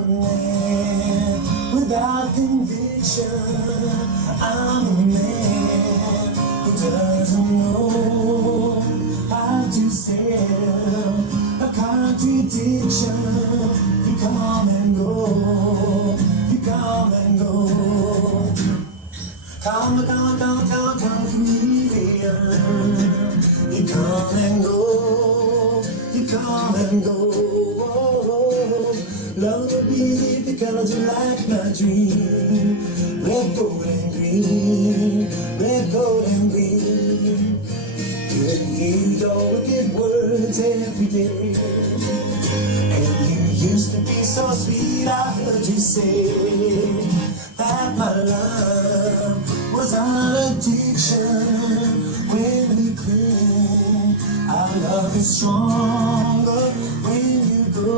a man without conviction. I'm a man who doesn't know how to sell a contradiction. You come and go, you come and go. Come, chameleon. You come and go, you come and go. Love will be because you like my dream. Red, gold, and green, red, gold, and green. Giving you your wicked words every day. And you used to be so sweet, I heard you say that my love was an addiction. When we cling, our love is stronger. When you go,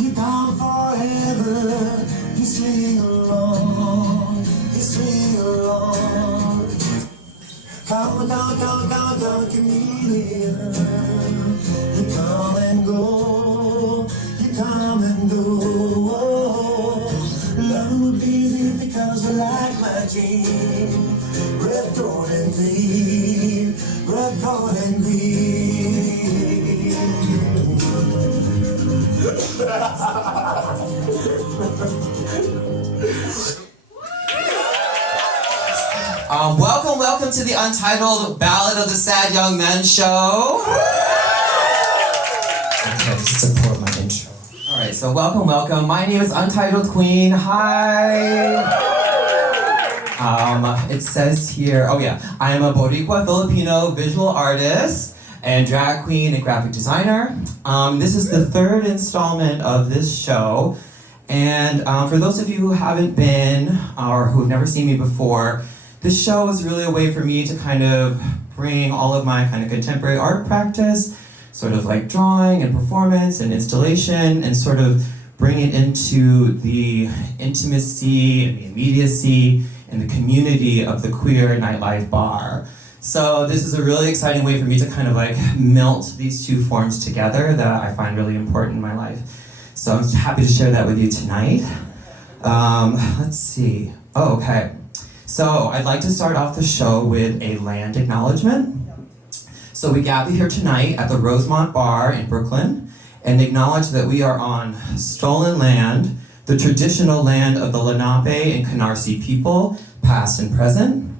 you gone forever. You swing along, you swing along. Come, chameleon. You come and go, you come and go. Love will be there because we like my dream. Red, gold, and green, red, gold, and green. Welcome to the Untitled Ballad of the Sad Young Men show. Okay, just to pour my intro. Alright, so welcome. My name is Untitled Queen. Hi. It says here, I am a Boricua Filipino visual artist and drag queen and graphic designer. This is the third installment of this show. And for those of you who haven't been or who have never seen me before, this show is really a way for me to kind of bring all of my kind of contemporary art practice, sort of like drawing and performance and installation, and sort of bring it into the intimacy and the immediacy and the community of the queer nightlife bar. So this is a really exciting way for me to kind of like melt these two forms together that I find really important in my life. So I'm happy to share that with you tonight. Let's see. Okay. So I'd like to start off the show with a land acknowledgement. So we gather here tonight at the Rosemont Bar in Brooklyn and acknowledge that we are on stolen land, the traditional land of the Lenape and Canarsie people, past and present.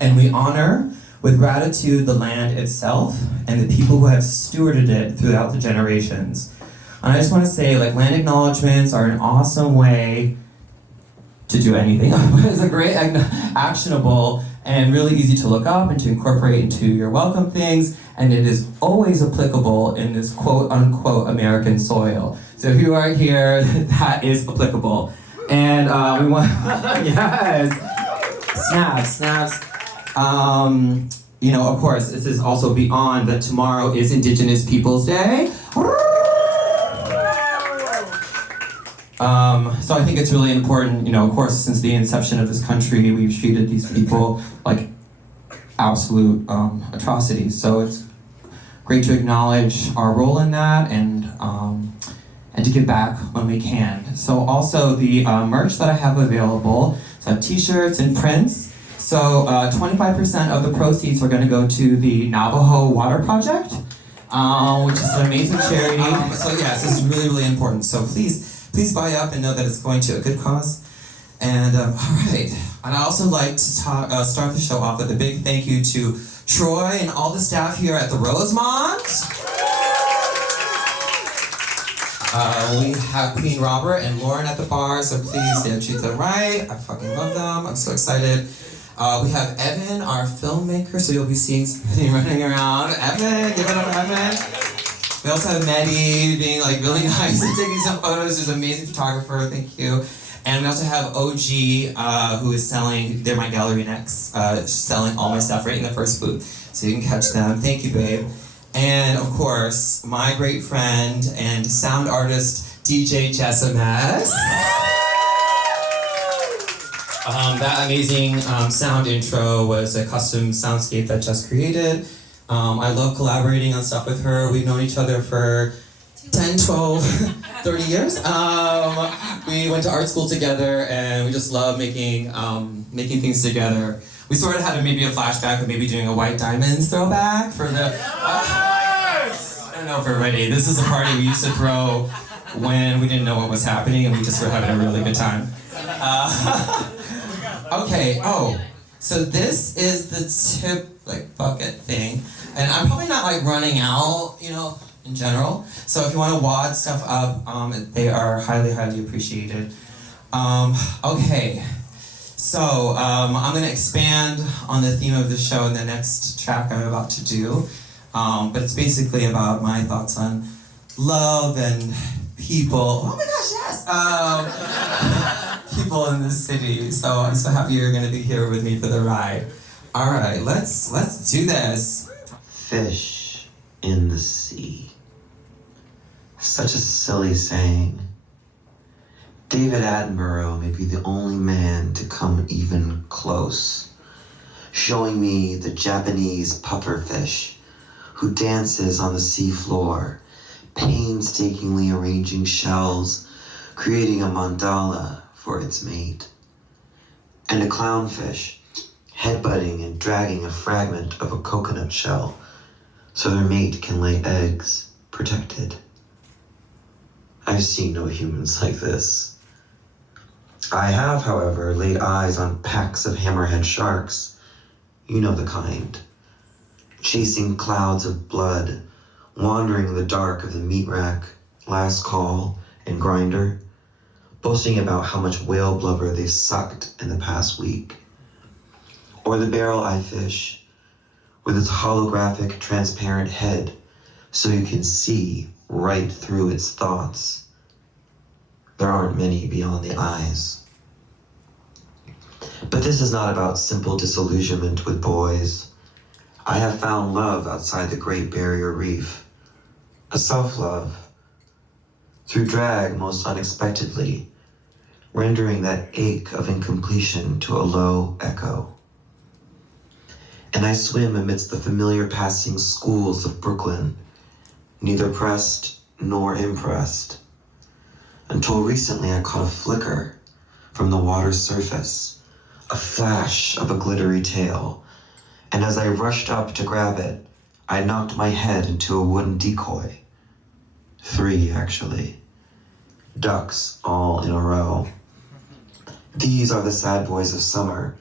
And we honor with gratitude the land itself and the people who have stewarded it throughout the generations. And I just want to say, like, land acknowledgements are an awesome way to do anything. It's a great actionable and really easy to look up and to incorporate into your welcome things, and it is always applicable in this quote-unquote American soil. So if you are here, that is applicable. And we want, yes, snaps. Of course, this is also beyond that tomorrow is Indigenous Peoples Day. So I think it's really important, of course, since the inception of this country, we've treated these people like absolute atrocities. So it's great to acknowledge our role in that and to give back when we can. So also the merch that I have available, so I have t-shirts and prints. So 25% of the proceeds are going to go to the Navajo Water Project, which is an amazing charity. So yes, this is really, really important. So please buy up and know that it's going to a good cause. And all right, and I also like to start the show off with a big thank you to Troy and all the staff here at the Rosemont. We have Queen Robert and Lauren at the bar, so please treat them right. I fucking love them. I'm so excited. We have Evan, our filmmaker, so you'll be seeing somebody running around. Evan, give it up, Evan. We also have Maddie being like really nice and taking some photos. She's an amazing photographer, thank you. And we also have OG, who is selling, they're my gallery next, selling all my stuff right in the first booth. So you can catch them. Thank you, babe. And of course, my great friend and sound artist, DJ Jess Ramsay. That amazing sound intro was a custom soundscape that Jess created. I love collaborating on stuff with her. We've known each other for 10, 12, 30 years. We went to art school together, and we just love making things together. We sort of had maybe a flashback of maybe doing a White Diamonds throwback for the... I don't know if we're ready. This is a party we used to throw when we didn't know what was happening, and we just were having a really good time. Okay, so this is the tip, like, bucket thing. And I'm probably not, like, running out, you know, in general. So if you want to wad stuff up, they are highly, highly appreciated. Okay, so I'm going to expand on the theme of the show in the next track I'm about to do. But it's basically about my thoughts on love and people. Oh my gosh, yes! People in the city. So I'm so happy you're going to be here with me for the ride. All right, let's do this. Fish in the sea. Such a silly saying. David Attenborough may be the only man to come even close, showing me the Japanese pufferfish who dances on the seafloor, painstakingly arranging shells, creating a mandala for its mate. And a clownfish, headbutting and dragging a fragment of a coconut shell so their mate can lay eggs, protected. I've seen no humans like this. I have, however, laid eyes on packs of hammerhead sharks, you know the kind, chasing clouds of blood, wandering in the dark of the meat rack, last call, and grinder, boasting about how much whale blubber they've sucked in the past week. Or the barrel-eye fish, with its holographic, transparent head, so you can see right through its thoughts. There aren't many beyond the eyes. But this is not about simple disillusionment with boys. I have found love outside the Great Barrier Reef, a self-love, through drag most unexpectedly, rendering that ache of incompletion to a low echo. And I swim amidst the familiar passing schools of Brooklyn, neither pressed nor impressed, until recently I caught a flicker from the water's surface, a flash of a glittery tail, and as I rushed up to grab it, I knocked my head into a wooden decoy. 3, actually. Ducks all in a row. These are the sad boys of summer.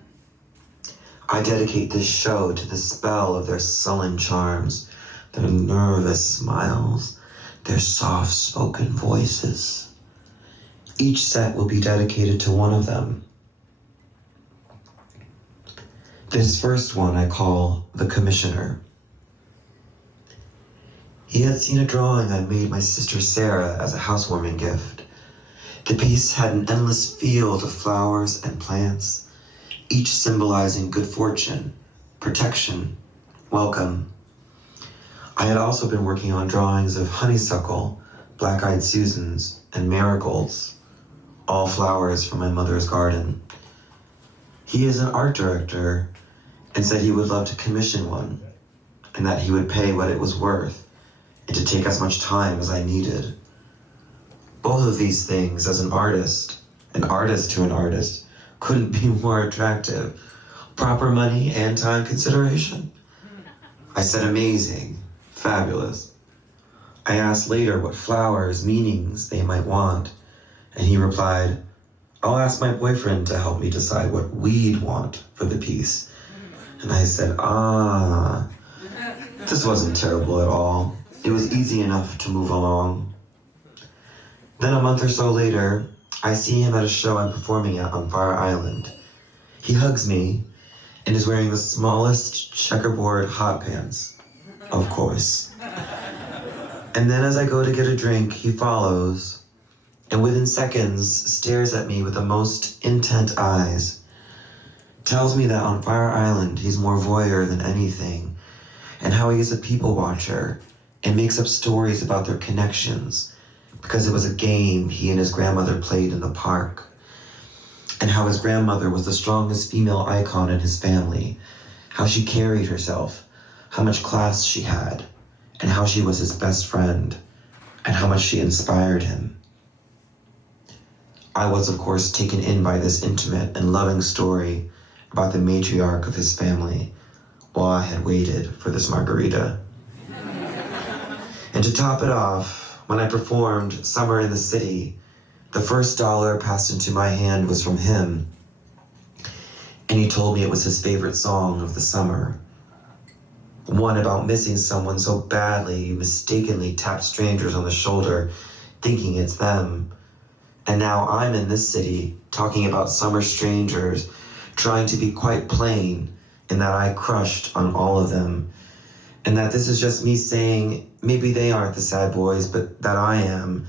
I dedicate this show to the spell of their sullen charms, their nervous smiles, their soft-spoken voices. Each set will be dedicated to one of them. This first one I call the Commissioner. He had seen a drawing I made my sister Sarah as a housewarming gift. The piece had an endless field of flowers and plants, each symbolizing good fortune, protection, welcome. I had also been working on drawings of honeysuckle, black-eyed Susans, and marigolds, all flowers from my mother's garden. He is an art director and said he would love to commission one, and that he would pay what it was worth, and to take as much time as I needed. Both of these things, as an artist to an artist, couldn't be more attractive. Proper money and time consideration. I said amazing, fabulous. I asked later what flowers, meanings they might want, and he replied, I'll ask my boyfriend to help me decide what we'd want for the piece. And I said, this wasn't terrible at all. It was easy enough to move along. Then a month or so later, I see him at a show I'm performing at on Fire Island. He hugs me and is wearing the smallest checkerboard hot pants, of course. And then as I go to get a drink, he follows, and within seconds stares at me with the most intent eyes. Tells me that on Fire Island he's more voyeur than anything, and how he is a people watcher and makes up stories about their connections because it was a game he and his grandmother played in the park, and how his grandmother was the strongest female icon in his family, how she carried herself, how much class she had, and how she was his best friend, and how much she inspired him. I was, of course, taken in by this intimate and loving story about the matriarch of his family while I had waited for this margarita. And to top it off, when I performed Summer in the City, the first dollar passed into my hand was from him, and he told me it was his favorite song of the summer. One about missing someone so badly you mistakenly tap strangers on the shoulder, thinking it's them. And now I'm in this city talking about summer strangers, trying to be quite plain in that I crushed on all of them, and that this is just me saying maybe they aren't the sad boys, but that I am,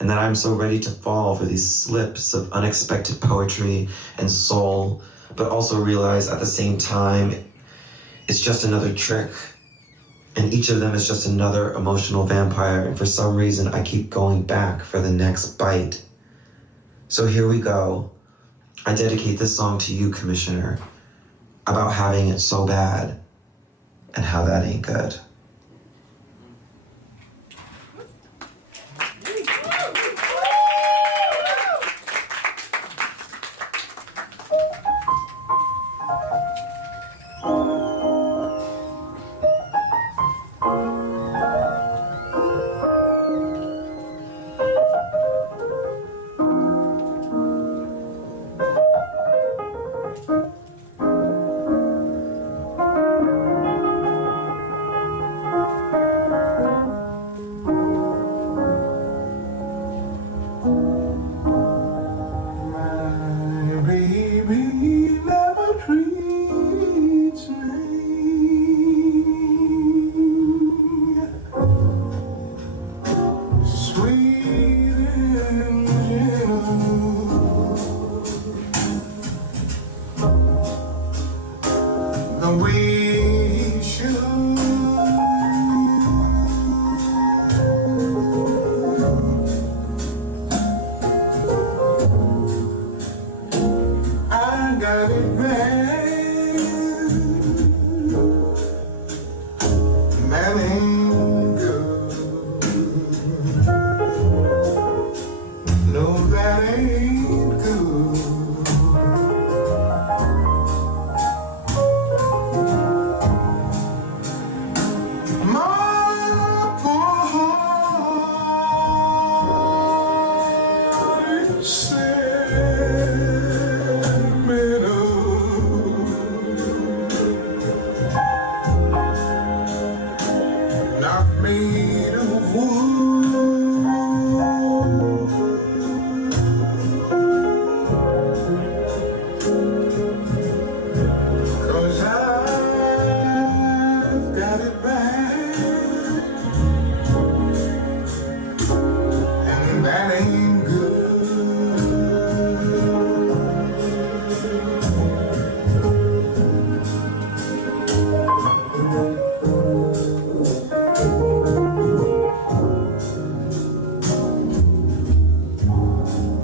and that I'm so ready to fall for these slips of unexpected poetry and soul, but also realize at the same time it's just another trick, and each of them is just another emotional vampire, and for some reason I keep going back for the next bite. So here we go. I dedicate this song to you, Commissioner, about having it so bad and how that ain't good.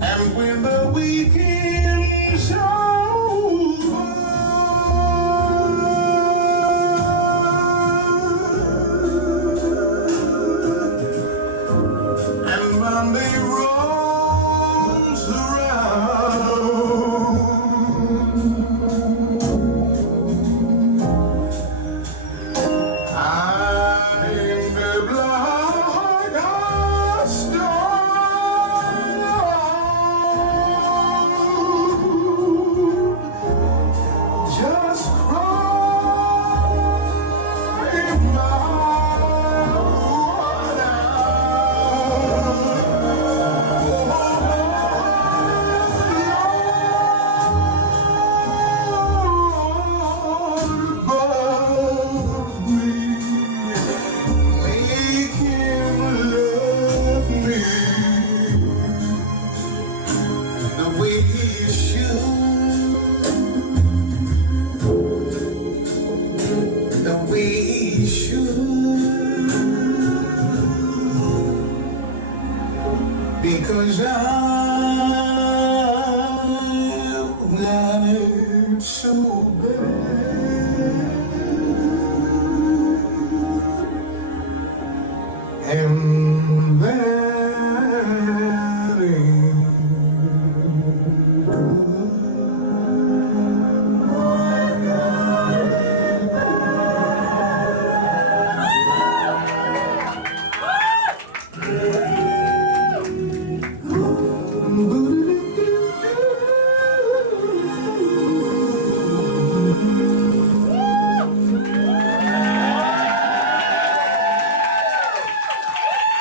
And when the weekend